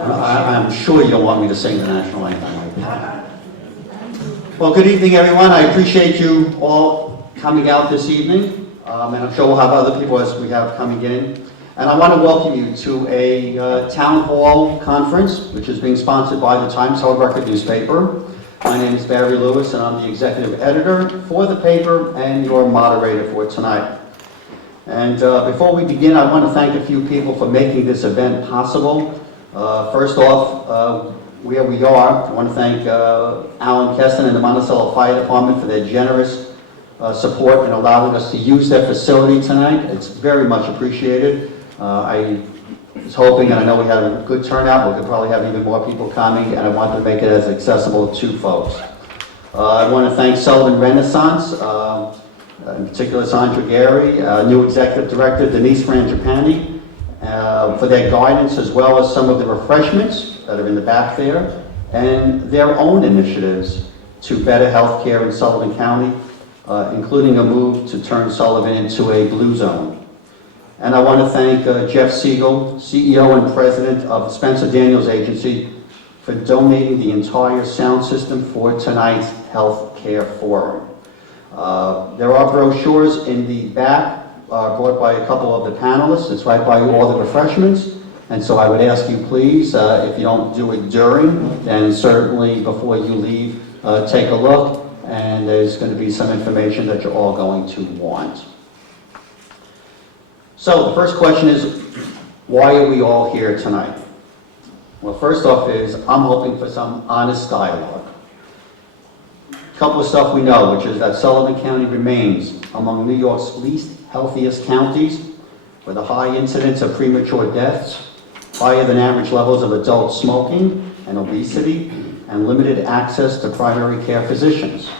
I'm sure you'll want me to sing the national anthem. Well, good evening, everyone. I appreciate you all coming out this evening, and I'm sure we'll have other people as we have coming in. And I want to welcome you to a town hall conference, which is being sponsored by the Times Herald Record newspaper. My name is Barry Lewis, and I'm the executive editor for the paper and your moderator for tonight. And before we begin, I want to thank a few people for making this event possible. First off, where we are, I want to thank Alan Keston and the Monticello Fire Department for their generous support in allowing us to use their facility tonight. It's very much appreciated. I was hoping, and I know we had a good turnout, we could probably have even more people coming, and I wanted to make it as accessible to folks. I want to thank Sullivan Renaissance, in particular Sandra Gary, new executive director Denise Frangipani, for their guidance, as well as some of the refreshments that are in the back there, and their own initiatives to better health care in Sullivan County, including a move to turn Sullivan into a blue zone. And I want to thank Jeff Siegel, CEO and president of the Spencer Daniels Agency, for donating the entire sound system for tonight's health care forum. There are brochures in the back brought by a couple of the panelists. It's right by all the refreshments. And so I would ask you, please, if you don't do it during, then certainly before you leave, take a look. And there's going to be some information that you're all going to want. So the first question is, why are we all here tonight? Well, first off is, I'm hoping for some honest dialogue. A couple of stuff we know, which is that Sullivan County remains among New York's least healthiest counties, with a high incidence of premature deaths, higher than average levels of adult smoking and obesity, and limited access to primary care physicians.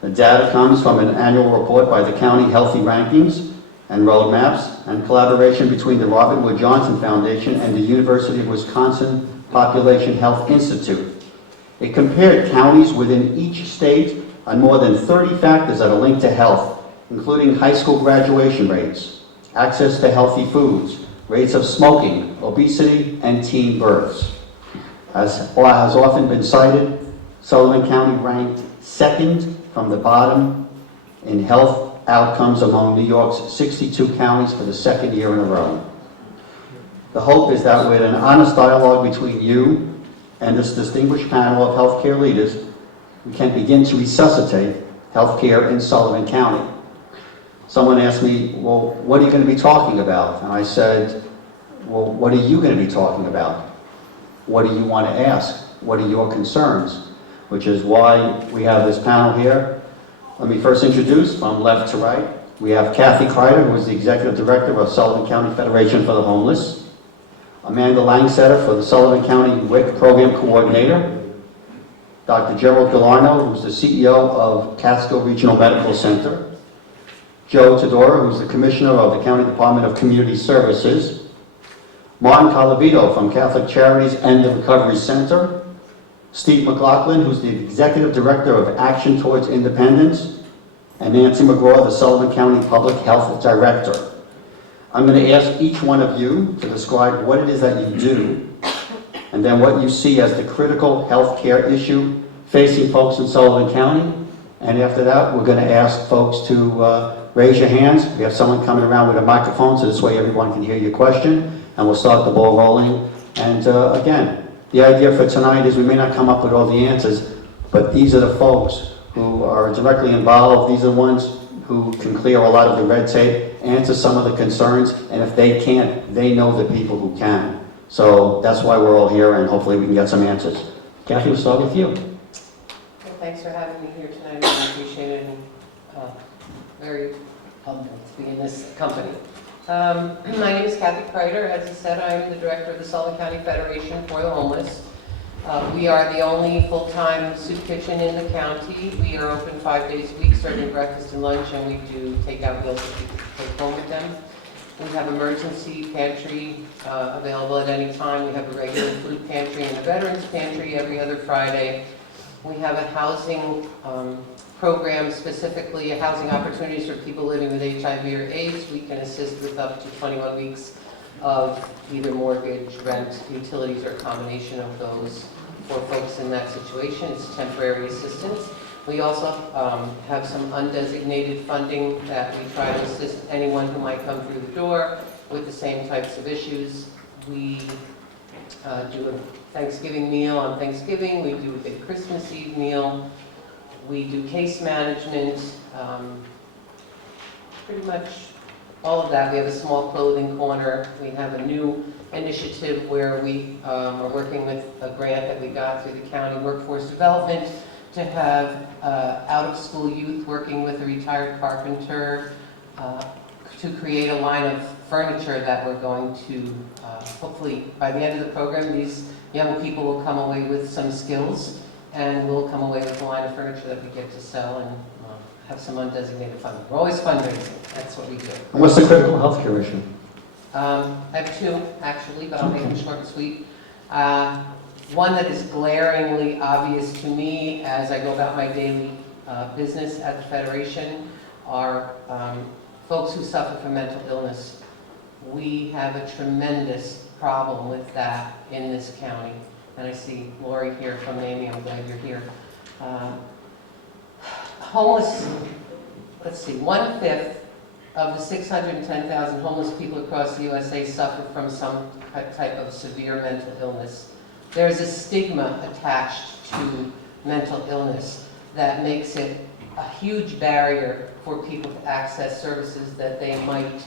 The data comes from an annual report by the County Healthy Rankings and Roadmaps, and collaboration between the Robert Wood Johnson Foundation and the University of Wisconsin Population Health Institute. It compared counties within each state on more than 30 factors that are linked to health, including high school graduation rates, access to healthy foods, rates of smoking, obesity, and teen births. As has often been cited, Sullivan County ranked second from the bottom in health outcomes among New York's 62 counties for the second year in a row. The hope is that with an honest dialogue between you and this distinguished panel of healthcare leaders, we can begin to resuscitate healthcare in Sullivan County. Someone asked me, well, what are you going to be talking about? And I said, well, what are you going to be talking about? What do you want to ask? What are your concerns? Which is why we have this panel here. Let me first introduce, from left to right, we have Kathy Kreider, who is the Executive Director of Sullivan County Federation for the Homeless, Amanda Langsetter for the Sullivan County WIC Program Coordinator, Dr. Gerald Galarno, who's the CEO of Catskill Regional Medical Center, Joe Todora, who's the Commissioner of the County Department of Community Services, Martin Calavito from Catholic Charities and the Recovery Center, Steve McLaughlin, who's the Executive Director of Action Towards Independence, and Nancy McGraw, the Sullivan County Public Health Director. I'm going to ask each one of you to describe what it is that you do, and then what you see as the critical health care issue facing folks in Sullivan County. And after that, we're going to ask folks to raise your hands. We have someone coming around with a microphone, so this way everyone can hear your question, and we'll start the ball rolling. And again, the idea for tonight is we may not come up with all the answers, but these are the folks who are directly involved. These are the ones who can clear a lot of the red tape, answer some of the concerns, and if they can't, they know the people who can. So that's why we're all here, and hopefully we can get some answers. Kathy, we'll start with you. Well, thanks for having me here tonight. I appreciate it, and very humbled to be in this company. My name is Kathy Kreider. As you said, I am the director of the Sullivan County Federation for the Homeless. We are the only full-time soup kitchen in the county. We are open 5 days a week, serving breakfast and lunch, and we do takeout meals that people can take home with them. We have emergency pantry available at any time. We have a regular food pantry and a veterans pantry every other Friday. We have a housing program, specifically housing opportunities for people living with HIV or AIDS. We can assist with up to 21 weeks of either mortgage, rent, utilities, or a combination of those for folks in that situation. It's temporary assistance. We also have some undesignated funding that we try to assist anyone who might come through the door with the same types of issues. We do a Thanksgiving meal on Thanksgiving. We do a big Christmas Eve meal. We do case management. Pretty much all of that. We have a small clothing corner. We have a new initiative where we are working with a grant that we got through the county workforce development to have out-of-school youth working with a retired carpenter to create a line of furniture that we're going to, hopefully by the end of the program, these young people will come away with some skills, and we'll come away with a line of furniture that we get to sell and have some undesignated funding. We're always fundraising. That's what we do. And what's the critical health care issue? I have two, actually, but I'll make them short and sweet. One that is glaringly obvious to me as I go about my daily business at the Federation are folks who suffer from mental illness. We have a tremendous problem with that in this county. And I see Lori here from NAMI. I'm glad you're here. Homeless, let's see, 1/5 of the 610,000 homeless people across the USA suffer from some type of severe mental illness. There's a stigma attached to mental illness that makes it a huge barrier for people to access services that they might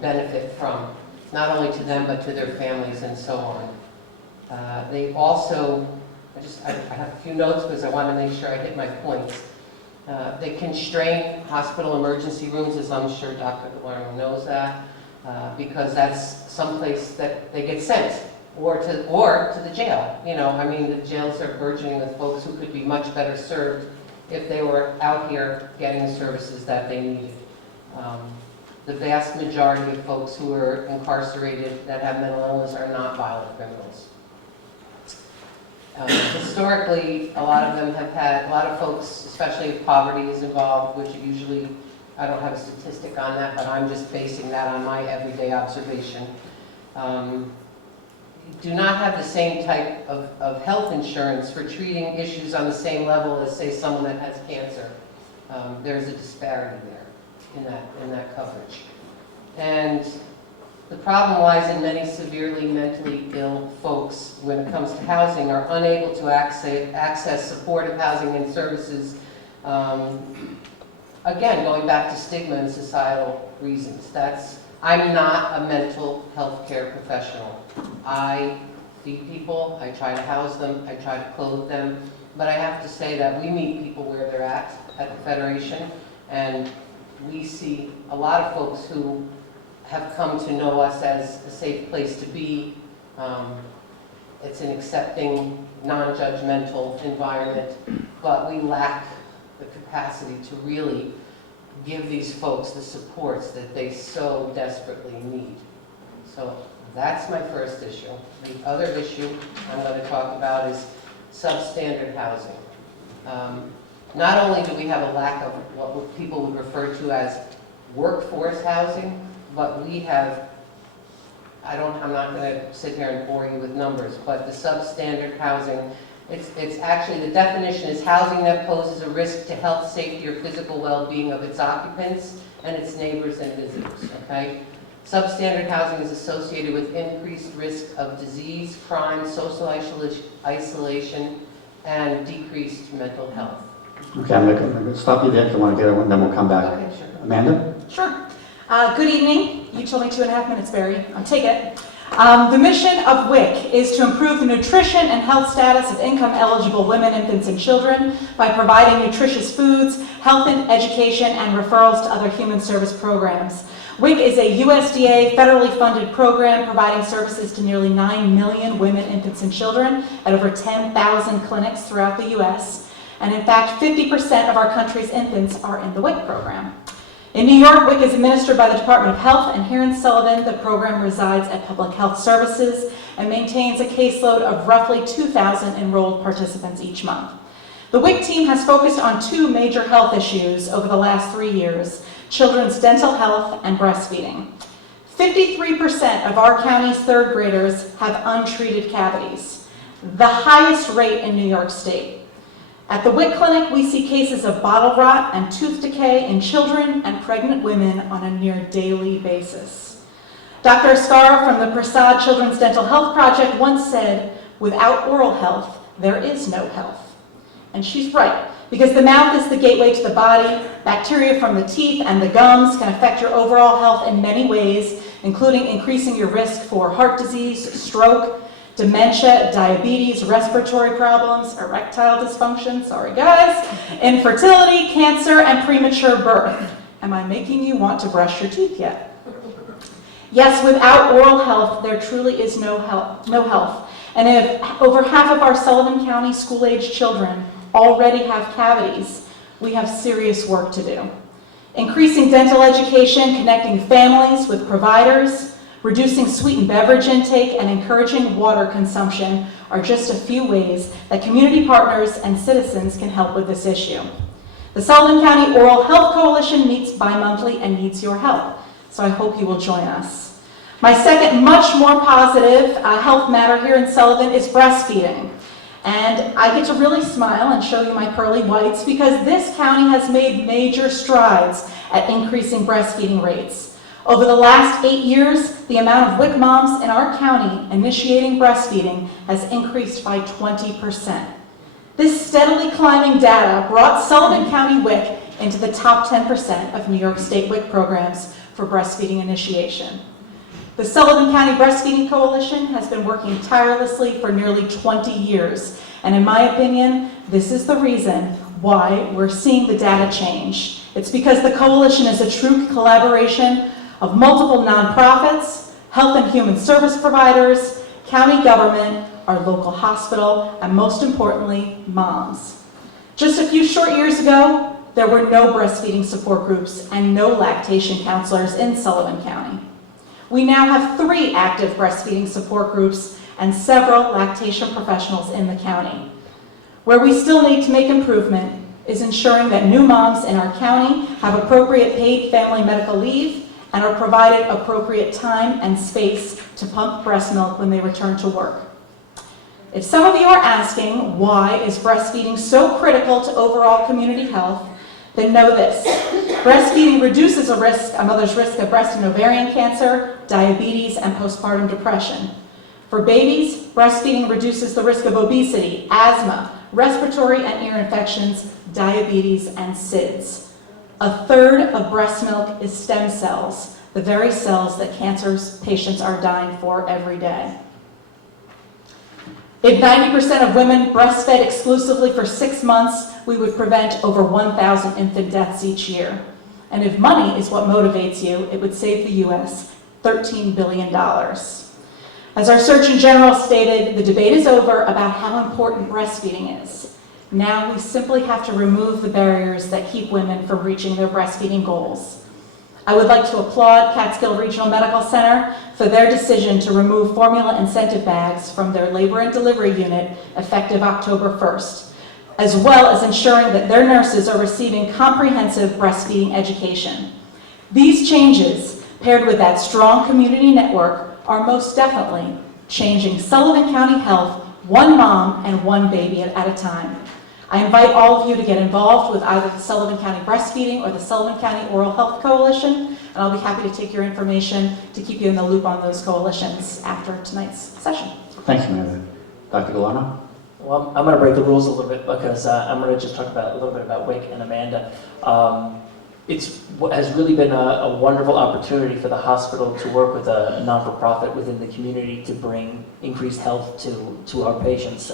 benefit from, not only to them but to their families and so on. They also, I have a few notes because I want to make sure I hit my points. They constrain hospital emergency rooms, as I'm sure Dr. Gallardo knows that, because that's someplace that they get sent, or to the jail. You know, I mean, the jails are burgeoning with folks who could be much better served if they were out here getting the services that they needed. The vast majority of folks who are incarcerated that have mental illness are not violent criminals. Historically, a lot of them have had, a lot of folks, especially if poverty is involved, which usually, I don't have a statistic on that, but I'm just basing that on my everyday observation, do not have the same type of health insurance for treating issues on the same level as, say, someone that has cancer. There's a disparity there in that coverage. And the problem lies in many severely mentally ill folks when it comes to housing are unable to access supportive housing and services. Again, going back to stigma and societal reasons. I'm not a mental health care professional. I feed people, I try to house them, I try to clothe them, but I have to say that we meet people where they're at the Federation, and we see a lot of folks who have come to know us as a safe place to be. It's an accepting, non-judgmental environment, but we lack the capacity to really give these folks the supports that they so desperately need. So that's my first issue. The other issue I'm going to talk about is substandard housing. Not only do we have a lack of what people would refer to as workforce housing, but we have, I'm not going to sit here and bore you with numbers, but the substandard housing, it's actually, the definition is housing that poses a risk to health, safety, or physical well-being of its occupants and its neighbors and visitors, okay? Substandard housing is associated with increased risk of disease, crime, social isolation, and decreased mental health. Okay, I'm going to stop you there because I want to get it, and then we'll come back. Okay, sure. Amanda? Sure. Good evening. You told me 2.5 minutes, Barry. I'll take it. The mission of WIC is to improve the nutrition and health status of income-eligible women, infants, and children by providing nutritious foods, health and education, and referrals to other human service programs. WIC is a USDA federally funded program providing services to nearly 9 million women, infants, and children at over 10,000 clinics throughout the U.S. And in fact, 50% of our country's infants are in the WIC program. In New York, WIC is administered by the Department of Health, and here in Sullivan, the program resides at Public Health Services and maintains a caseload of roughly 2,000 enrolled participants each month. The WIC team has focused on two major health issues over the last 3 years: children's dental health and breastfeeding. 53% of our county's third graders have untreated cavities, the highest rate in New York State. At the WIC clinic, we see cases of bottle rot and tooth decay in children and pregnant women on a near daily basis. Dr. Ascara from the Prasad Children's Dental Health Project once said, "Without oral health, there is no health." And she's right, because the mouth is the gateway to the body. Bacteria from the teeth and the gums can affect your overall health in many ways, including increasing your risk for heart disease, stroke, dementia, diabetes, respiratory problems, erectile dysfunction, sorry guys, infertility, cancer, and premature birth. Am I making you want to brush your teeth yet? Yes, without oral health, there truly is no health. And if over half of our Sullivan County school-aged children already have cavities, we have serious work to do. Increasing dental education, connecting families with providers, reducing sweetened beverage intake, and encouraging water consumption are just a few ways that community partners and citizens can help with this issue. The Sullivan County Oral Health Coalition meets bi-monthly and needs your help, so I hope you will join us. My second, much more positive health matter here in Sullivan is breastfeeding. And I get to really smile and show you my pearly whites because this county has made major strides at increasing breastfeeding rates. Over the last 8 years, the amount of WIC moms in our county initiating breastfeeding has increased by 20%. This steadily climbing data brought Sullivan County WIC into the top 10% of New York State WIC programs for breastfeeding initiation. The Sullivan County Breastfeeding Coalition has been working tirelessly for nearly 20 years, and in my opinion, this is the reason why we're seeing the data change. It's because the coalition is a true collaboration of multiple nonprofits, health and human service providers, county government, our local hospital, and most importantly, moms. Just a few short years ago, there were no breastfeeding support groups and no lactation counselors in Sullivan County. We now have 3 active breastfeeding support groups and several lactation professionals in the county. Where we still need to make improvement is ensuring that new moms in our county have appropriate paid family medical leave and are provided appropriate time and space to pump breast milk when they return to work. If some of you are asking why is breastfeeding so critical to overall community health, then know this. Breastfeeding reduces a mother's risk of breast and ovarian cancer, diabetes, and postpartum depression. For babies, breastfeeding reduces the risk of obesity, asthma, respiratory and ear infections, diabetes, and SIDS. A third of breast milk is stem cells, the very cells that cancer patients are dying for every day. If 90% of women breastfed exclusively for 6 months, we would prevent over 1,000 infant deaths each year. And if money is what motivates you, it would save the U.S. $13 billion. As our Surgeon General stated, the debate is over about how important breastfeeding is. Now we simply have to remove the barriers that keep women from reaching their breastfeeding goals. I would like to applaud Catskill Regional Medical Center for their decision to remove formula incentive bags from their labor and delivery unit effective October 1st, as well as ensuring that their nurses are receiving comprehensive breastfeeding education. These changes, paired with that strong community network, are most definitely changing Sullivan County health one mom and one baby at a time. I invite all of you to get involved with either the Sullivan County Breastfeeding or the Sullivan County Oral Health Coalition, and I'll be happy to take your information to keep you in the loop on those coalitions after tonight's session. Thanks, Amanda. Dr. Galano? Well, I'm going to break the rules a little bit because I'm going to just talk about a little bit about WIC and Amanda. It has really been a wonderful opportunity for the hospital to work with a non-for-profit within the community to bring increased health to our patients.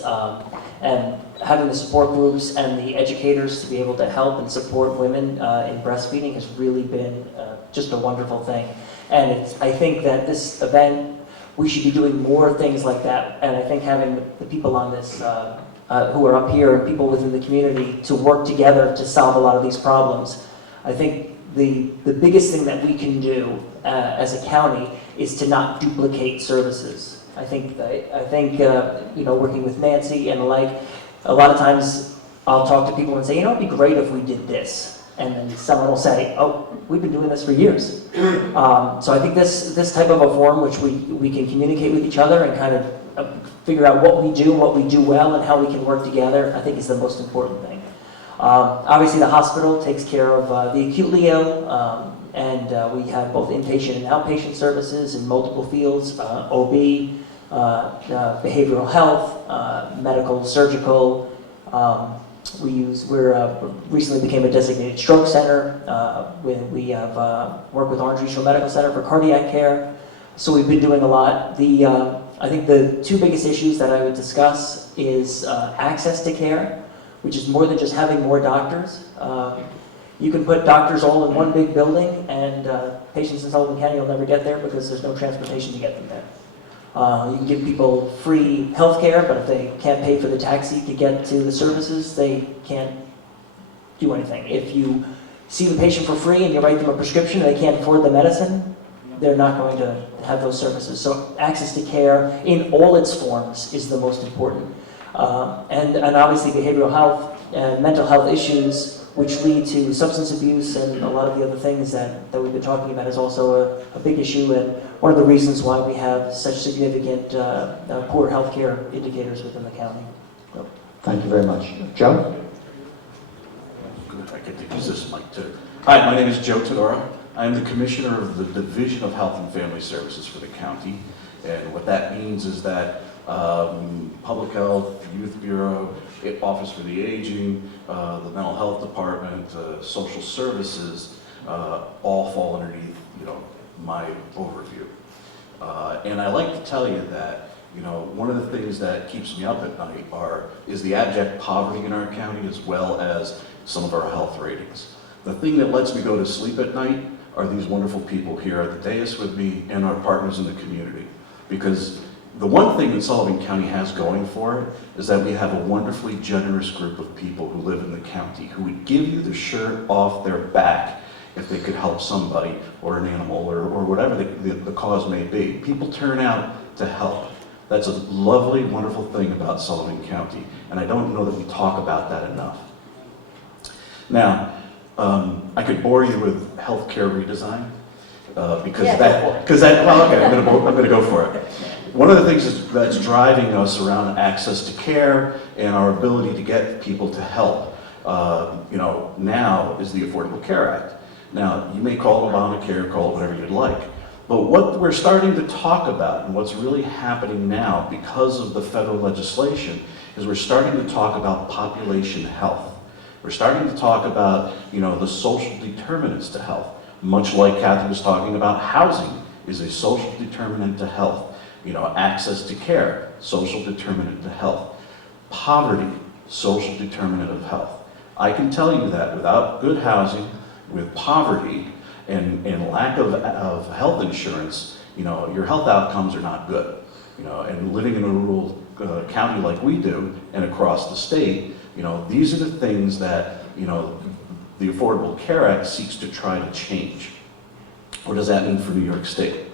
And having the support groups and the educators to be able to help and support women in breastfeeding has really been just a wonderful thing. And I think that this event, we should be doing more things like that. And I think having the people on this who are up here and people within the community to work together to solve a lot of these problems. I think the biggest thing that we can do as a county is to not duplicate services. I think working with Nancy and the like, a lot of times I'll talk to people and say, it'd be great if we did this. And then someone will say, oh, we've been doing this for years. So I think this type of a forum, which we can communicate with each other and kind of figure out what we do well, and how we can work together, I think is the most important thing. Obviously, the hospital takes care of the acutely ill, and we have both inpatient and outpatient services in multiple fields, OB, behavioral health, medical, surgical. We recently became a designated stroke center. We have worked with Orange Regional Medical Center for cardiac care. So we've been doing a lot. I think the two biggest issues that I would discuss is access to care, which is more than just having more doctors. You can put doctors all in one big building, and patients in Sullivan County will never get there because there's no transportation to get them there. You can give people free health care, but if they can't pay for the taxi to get to the services, they can't do anything. If you see the patient for free and you write them a prescription and they can't afford the medicine, they're not going to have those services. So access to care in all its forms is the most important. And obviously behavioral health and mental health issues, which lead to substance abuse and a lot of the other things that we've been talking about, is also a big issue, and one of the reasons why we have such significant poor healthcare indicators within the county. So. Thank you very much. Joe? Good, I get to use this mic too. Hi, my name is Joe Todora. I am the Commissioner of the Division of Health and Family Services for the county. And what that means is that Public Health, Youth Bureau, Office for the Aging, the Mental Health Department, Social Services, all fall underneath, my overview. And I like to tell you that, one of the things that keeps me up at night is the abject poverty in our county, as well as some of our health ratings. The thing that lets me go to sleep at night are these wonderful people here at the dais with me and our partners in the community. Because the one thing that Sullivan County has going for it is that we have a wonderfully generous group of people who live in the county who would give you the shirt off their back if they could help somebody or an animal or whatever the cause may be. People turn out to help. That's a lovely, wonderful thing about Sullivan County, and I don't know that we talk about that enough. Now, I could bore you with healthcare redesign, okay, I'm going to go for it. One of the things that's driving us around access to care and our ability to get people to help, now is the Affordable Care Act. Now, you may call it Obamacare, call it whatever you'd like, but what we're starting to talk about and what's really happening now because of the federal legislation is we're starting to talk about population health. We're starting to talk about, the social determinants to health. Much like Kathy was talking about, housing is a social determinant to health. Access to care, social determinant to health. Poverty, social determinant of health. I can tell you that without good housing, with poverty, and lack of health insurance, your health outcomes are not good. And living in a rural county like we do, and across the state, these are the things that, the Affordable Care Act seeks to try to change. What does that mean for New York State?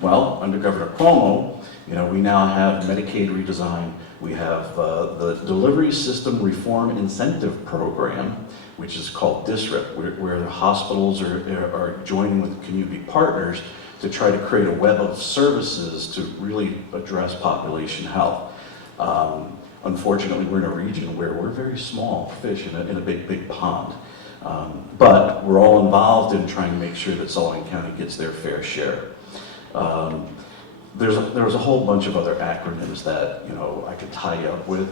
Well, under Governor Cuomo, we now have Medicaid redesign. We have the Delivery System Reform Incentive Program, which is called DSRIP, where the hospitals are joining with community partners to try to create a web of services to really address population health. Unfortunately, we're in a region where we're very small fish in a big pond. But we're all involved in trying to make sure that Sullivan County gets their fair share. There's a whole bunch of other acronyms that I could tie you up with.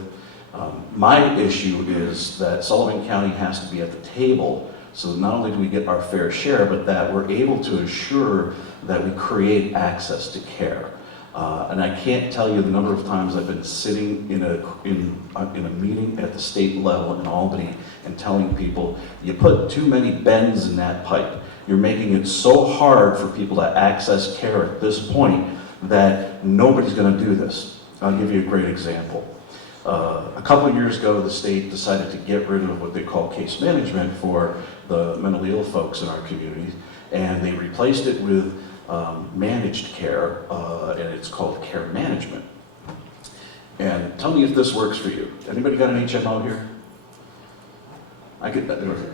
My issue is that Sullivan County has to be at the table, so not only do we get our fair share, but that we're able to assure that we create access to care. And I can't tell you the number of times I've been sitting in a meeting at the state level in Albany and telling people, you put too many bends in that pipe. You're making it so hard for people to access care at this point that nobody's going to do this. I'll give you a great example. A couple of years ago, the state decided to get rid of what they call case management for the mentally ill folks in our communities, and they replaced it with managed care, and it's called care management. And tell me if this works for you. Anybody got an HMO here?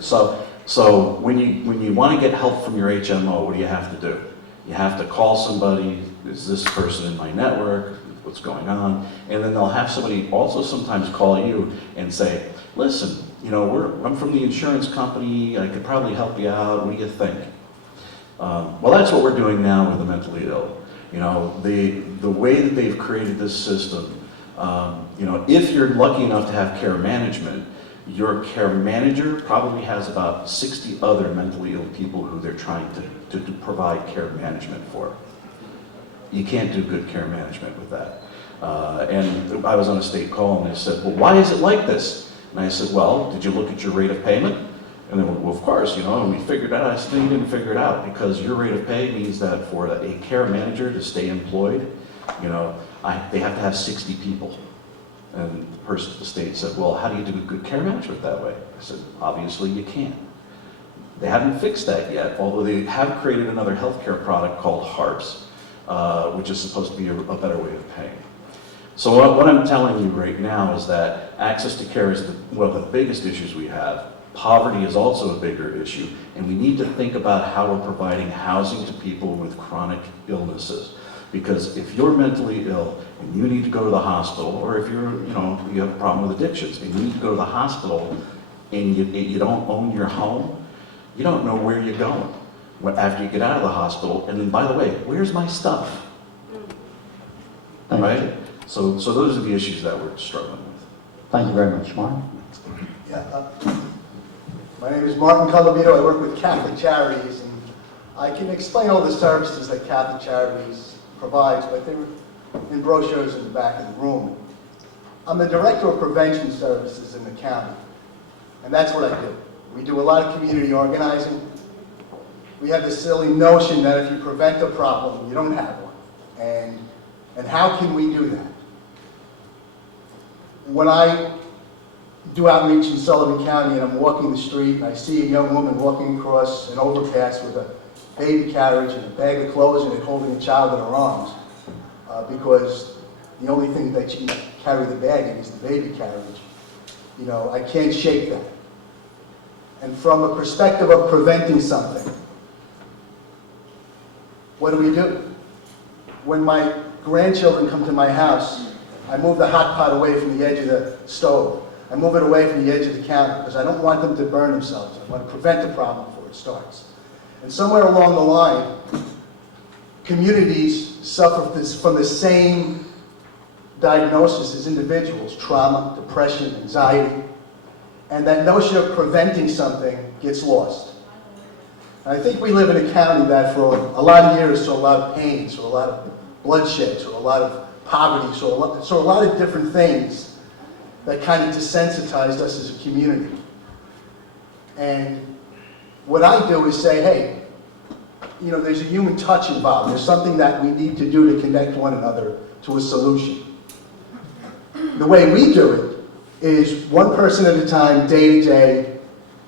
So So when you want to get help from your HMO, what do you have to do? You have to call somebody. Is this person in my network? What's going on? And then they'll have somebody also sometimes call you and say, listen, I'm from the insurance company. I could probably help you out. What do you think? Well, that's what we're doing now with the mentally ill. The way that they've created this system, if you're lucky enough to have care management, your care manager probably has about 60 other mentally ill people who they're trying to provide care management for. You can't do good care management with that. And I was on a state call and they said, well, why is it like this? And I said, well, did you look at your rate of payment? And they went, well, of course, and we figured it out. I said, no, you didn't figure it out, because your rate of pay means that for a care manager to stay employed, they have to have 60 people. And the person at the state said, well, how do you do good care management that way? I said, obviously you can't. They haven't fixed that yet, although they have created another healthcare product called HARPS, which is supposed to be a better way of paying. So what I'm telling you right now is that access to care is one of the biggest issues we have. Poverty is also a bigger issue, and we need to think about how we're providing housing to people with chronic illnesses. Because if you're mentally ill and you need to go to the hospital, or if you have a problem with addictions and you need to go to the hospital and you don't own your home, you don't know where you're going after you get out of the hospital. And then, by the way, where's my stuff? Right? So those are the issues that we're struggling with. Thank you very much, Mark. Yeah, my name is Martin Calavito. I work with Catholic Charities, and I can explain all the services that Catholic Charities provides, but they were in brochures in the back of the room. I'm the Director of Prevention Services in the county, and that's what I do. We do a lot of community organizing. We have this silly notion that if you prevent a problem, you don't have one. And how can we do that? When I do outreach in Sullivan County and I'm walking the street and I see a young woman walking across an overpass with a baby carriage and a bag of clothes and holding a child in her arms, because the only thing that she can carry the bag in is the baby carriage, I can't shake that. And from a perspective of preventing something, what do? When my grandchildren come to my house, I move the hot pot away from the edge of the stove. I move it away from the edge of the counter because I don't want them to burn themselves. I want to prevent the problem before it starts. And somewhere along the line, communities suffer from the same diagnosis as individuals: trauma, depression, anxiety. And that notion of preventing something gets lost. And I think we live in a county that for a lot of years saw a lot of pain, saw a lot of bloodshed, saw a lot of poverty, saw a lot of different things that kind of desensitized us as a community. And what I do is say, hey, there's a human touch involved. There's something that we need to do to connect one another to a solution. The way we do it is one person at a time, day to day,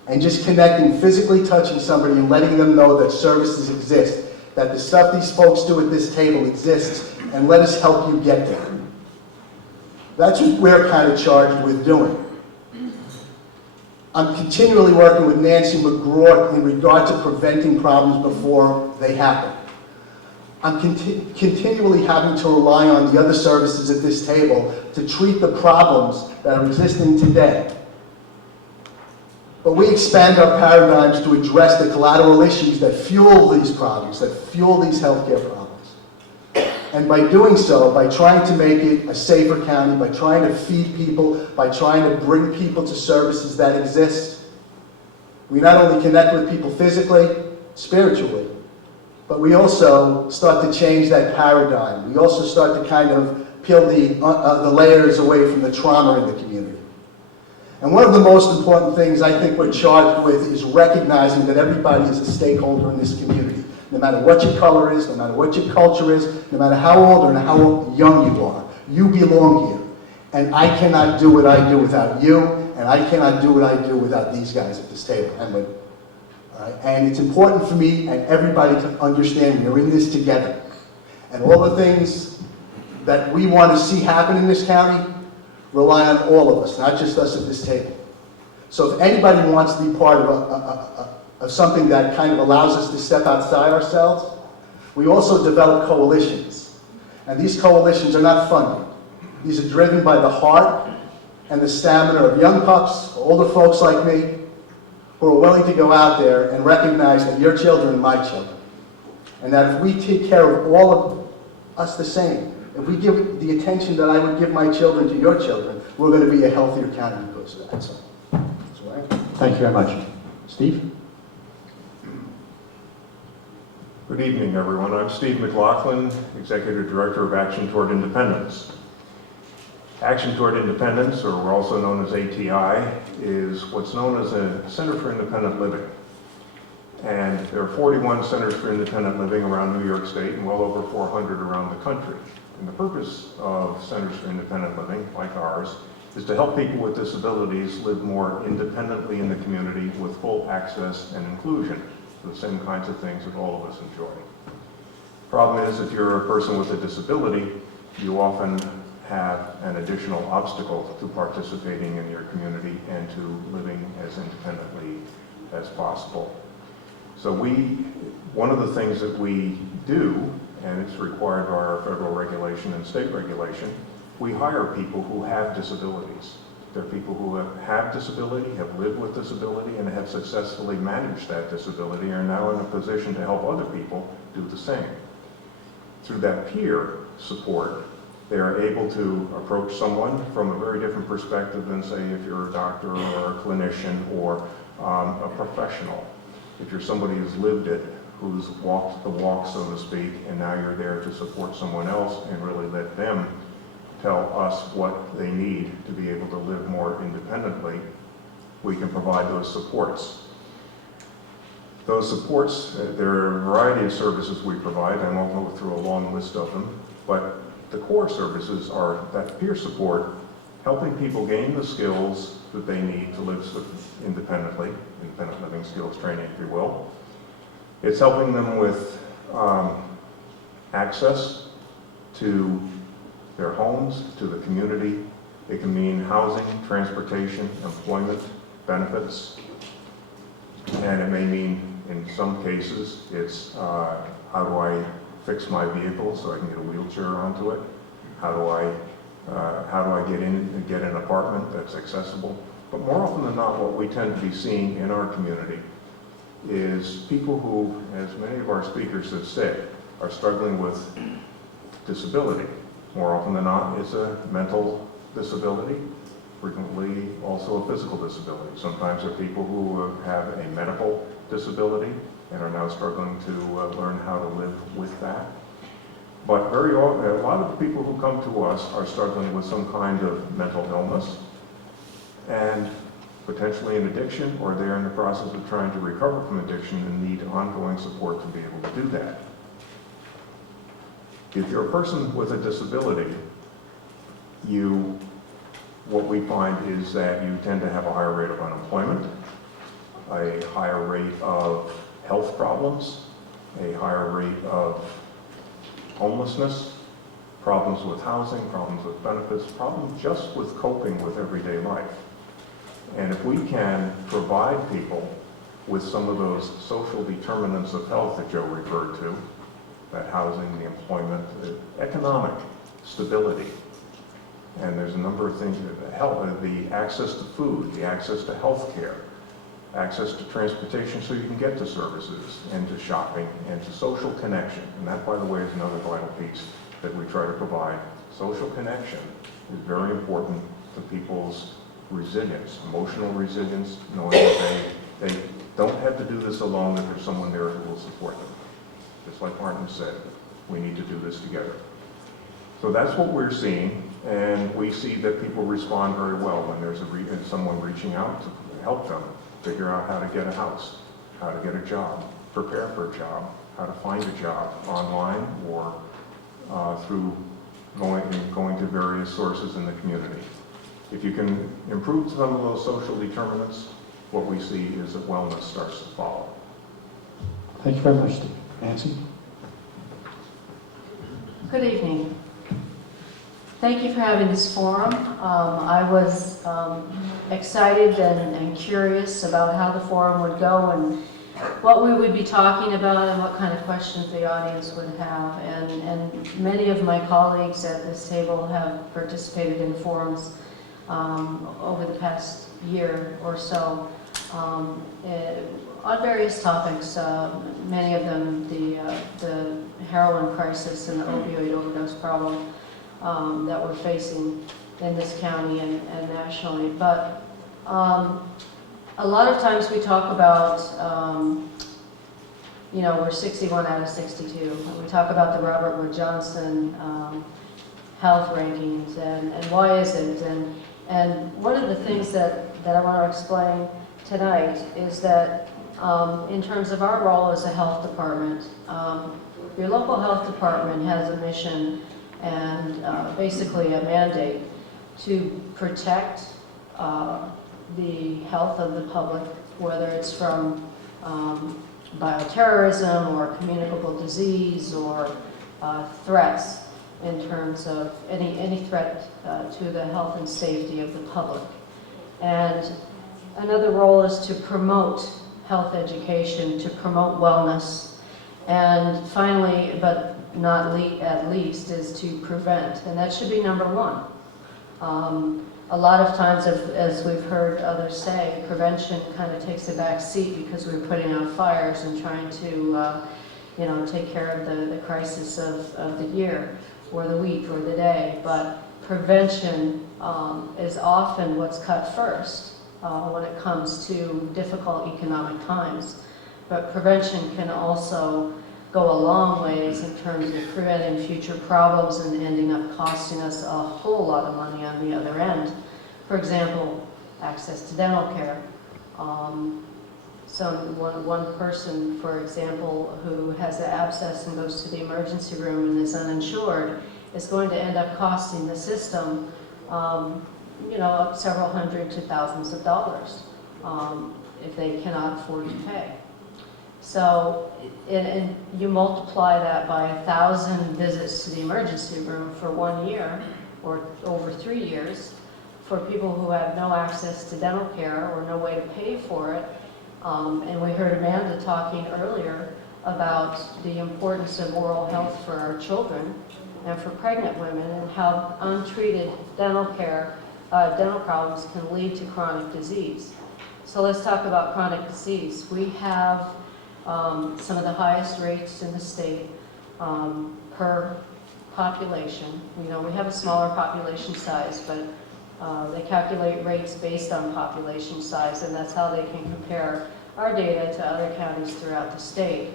and just connecting, physically touching somebody and letting them know that services exist, that the stuff these folks do at this table exists, and let us help you get there. That's what we're kind of charged with doing. I'm continually working with Nancy McGraw in regard to preventing problems before they happen. I'm continually having to rely on the other services at this table to treat the problems that are existing today. But we expand our paradigms to address the collateral issues that fuel these problems, that fuel these healthcare problems. And by doing so, by trying to make it a safer county, by trying to feed people, by trying to bring people to services that exist, we not only connect with people physically, spiritually, but we also start to change that paradigm. We also start to kind of peel the layers away from the trauma in the community. And one of the most important things I think we're charged with is recognizing that everybody is a stakeholder in this community. No matter what your color is, no matter what your culture is, no matter how old or how young you are, you belong here. And I cannot do what I do without you, and I cannot do what I do without these guys at this table. And it's important for me and everybody to understand we're in this together. And all the things that we want to see happen in this county rely on all of us, not just us at this table. So if anybody wants to be part of something that kind of allows us to step outside ourselves, we also develop coalitions. And these coalitions are not funded. These are driven by the heart and the stamina of young pups, older folks like me, who are willing to go out there and recognize that your children are my children. And that if we take care of all of us the same, if we give the attention that I would give my children to your children, we're going to be a healthier county because of that. So, that's what I am. Thank you very much. Steve? Good evening, everyone. I'm Steve McLaughlin, Executive Director of Action Toward Independence. Action Toward Independence, or also known as ATI, is what's known as a Center for Independent Living. And there are 41 centers for independent living around New York State and well over 400 around the country. And the purpose of centers for independent living, like ours, is to help people with disabilities live more independently in the community with full access and inclusion to the same kinds of things that all of us enjoy. Problem is, if you're a person with a disability, you often have an additional obstacle to participating in your community and to living as independently as possible. So one of the things that we do, and it's required by our federal regulation and state regulation, we hire people who have disabilities. They're people who have disability, have lived with disability, and have successfully managed that disability, and are now in a position to help other people do the same. Through that peer support, they are able to approach someone from a very different perspective than, say, if you're a doctor or a clinician or a professional. If you're somebody who's lived it, who's walked the walk, so to speak, and now you're there to support someone else and really let them tell us what they need to be able to live more independently, we can provide those supports. Those supports, there are a variety of services we provide. I won't go through a long list of them, but the core services are that peer support, helping people gain the skills that they need to live independently, independent living skills training, if you will. It's helping them with access to their homes, to the community. It can mean housing, transportation, employment, benefits, and it may mean, in some cases, it's how do I fix my vehicle so I can get a wheelchair onto it? How do I get in and get an apartment that's accessible? But more often than not, what we tend to be seeing in our community is people who, as many of our speakers have said, are struggling with disability. More often than not, it's a mental disability, frequently also a physical disability. Sometimes they're people who have a medical disability and are now struggling to learn how to live with that. But very often, a lot of the people who come to us are struggling with some kind of mental illness and potentially an addiction, or they're in the process of trying to recover from addiction and need ongoing support to be able to do that. If you're a person with a disability, what we find is that you tend to have a higher rate of unemployment, a higher rate of health problems, a higher rate of homelessness, problems with housing, problems with benefits, problems just with coping with everyday life. And if we can provide people with some of those social determinants of health that Joe referred to, that housing, the employment, the economic stability, and there's a number of things, the access to food, the access to health care, access to transportation so you can get to services and to shopping and to social connection. And that, by the way, is another vital piece that we try to provide. Social connection is very important to people's resilience, emotional resilience, knowing that they don't have to do this alone, that there's someone there who will support them. Just like Martin said, we need to do this together. So that's what we're seeing, and we see that people respond very well when there's someone reaching out to help them figure out how to get a house, how to get a job, prepare for a job, how to find a job online or through going to various sources in the community. If you can improve some of those social determinants, what we see is that wellness starts to follow. Thank you very much, Steve. Nancy? Good evening. Thank you for having this forum. I was excited and curious about how the forum would go and what we would be talking about and what kind of questions the audience would have. And many of my colleagues at this table have participated in forums over the past year or so on various topics, many of them the heroin crisis and the opioid overdose problem that we're facing in this county and nationally. But a lot of times we talk about, we're 61 out of 62. We talk about the Robert Wood Johnson health rankings and why is it? And one of the things that I want to explain tonight is that in terms of our role as a health department, your local health department has a mission and basically a mandate to protect the health of the public, whether it's from bioterrorism or communicable disease or threats in terms of any threat to the health and safety of the public. And another role is to promote health education, to promote wellness. And finally, but not at least, is to prevent. And that should be number one. A lot of times, as we've heard others say, prevention kind of takes a back seat because we're putting out fires and trying to take care of the crisis of the year or the week or the day. But prevention is often what's cut first when it comes to difficult economic times. But prevention can also go a long ways in terms of preventing future problems and ending up costing us a whole lot of money on the other end. For example, access to dental care. One person, for example, who has an abscess and goes to the emergency room and is uninsured is going to end up costing the system several hundred to thousands of dollars if they cannot afford to pay. So, and you multiply that by 1,000 visits to the emergency room for 1 year or over 3 years for people who have no access to dental care or no way to pay for it. And we heard Amanda talking earlier about the importance of oral health for our children and for pregnant women and how untreated dental problems can lead to chronic disease. So let's talk about chronic disease. We have some of the highest rates in the state per population. We have a smaller population size, but they calculate rates based on population size, and that's how they can compare our data to other counties throughout the state.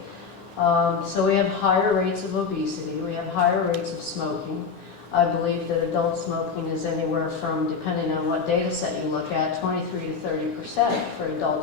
So we have higher rates of obesity, we have higher rates of smoking. I believe that adult smoking is anywhere from, depending on what data set you look at, 23 to 30% for adults